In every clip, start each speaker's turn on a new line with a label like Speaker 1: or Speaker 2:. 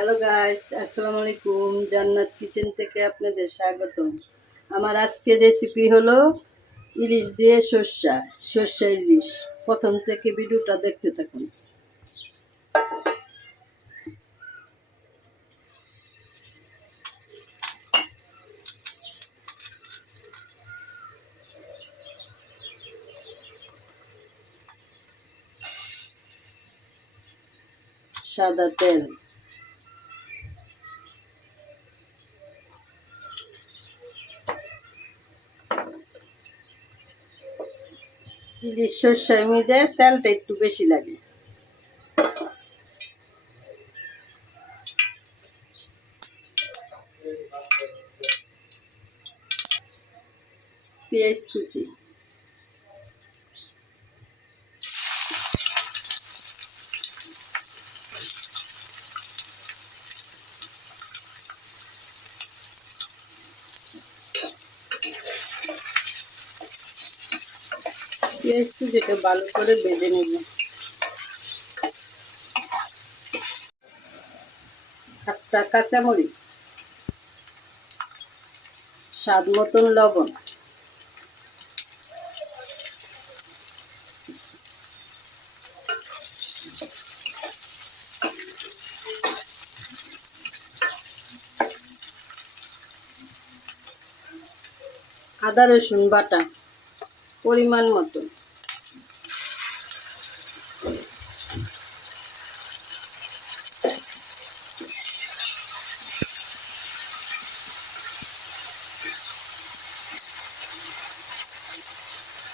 Speaker 1: Hello guys আসসালামু আলাইকুম জান্নাত কিচেন থেকে আপনাদের স্বাগত আমার আজকের রেসিপি হলো ইলিশ দিয়ে সর্ষা সর্ষা ইলিশ। প্রথম থেকে ভিডিওটা দেখতে থাকুন। সাদা তেল। ইলিশ সর্ষার মধ্যে তেলটা একটু বেশি লাগে। পেঁয়াজ কুচি। পেঁয়াজ কুচিটা ভালো করে বেজে নেব। একটা কাঁচামরিচ, স্বাদ মতন লবণ, আদা রসুন বাটা, পরিমাণ মতো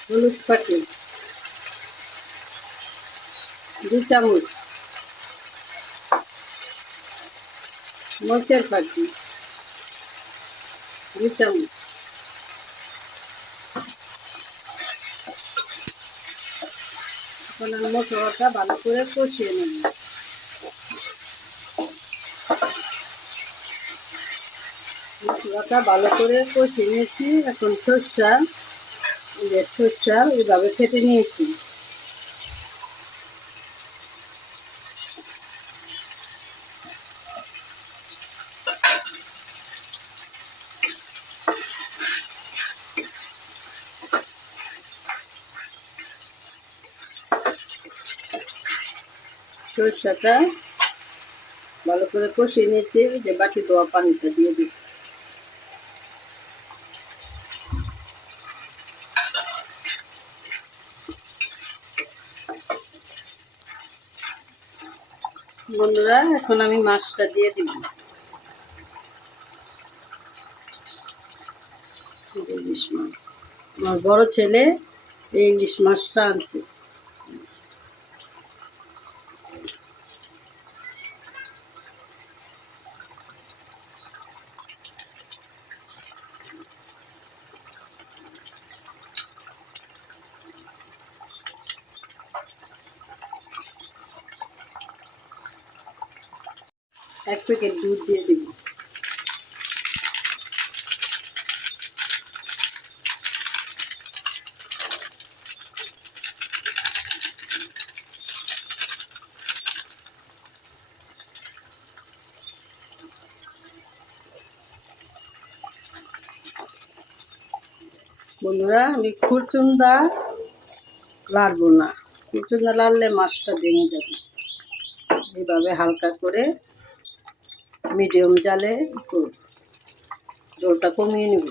Speaker 1: হলুদ পাখি দু চামচ মরিচের পাখি দু চামচ এখন আমি মশলাটা ভালো করে কষিয়ে নেব মশলাটা ভালো করে কষিয়ে নিয়েছি, এখন সর্ষা যে সর্ষা এইভাবে কেটে নিয়েছি। সরষাটা ভালো করে কষিয়ে নিয়েছি যে বাকি দেওয়া পানিটা দিয়ে দিই বন্ধুরা, এখন আমি মাছটা দিয়ে দিব ইলিশ মাছ। আমার বড় ছেলে এই ইলিশ মাছটা আনছে। এক প্যাকেট দুধ দিয়ে দিব। বন্ধুরা, আমি খুরচুন্দা লাড়বো না। খুরচুন্দা লাড়লে মাছটা ভেঙে যাবে। এইভাবে হালকা করে মিডিয়াম জালে জলটা কমিয়ে নেব।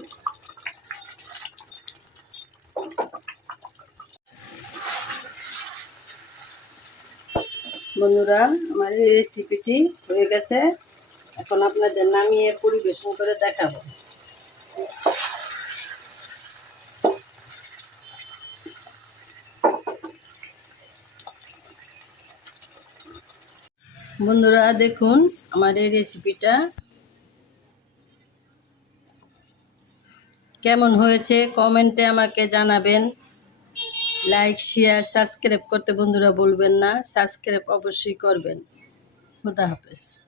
Speaker 1: বন্ধুরা, আমার এই রেসিপিটি হয়ে গেছে। এখন আপনাদের নামিয়ে পরিবেশন করে দেখাবো। বন্ধুরা, দেখুন আমার এই রেসিপিটা কেমন হয়েছে। কমেন্টে আমাকে জানাবেন। লাইক শেয়ার সাবস্ক্রাইব করতে বন্ধুরা বলবেন না। সাবস্ক্রাইব অবশ্যই করবেন। খুদা হাফেজ।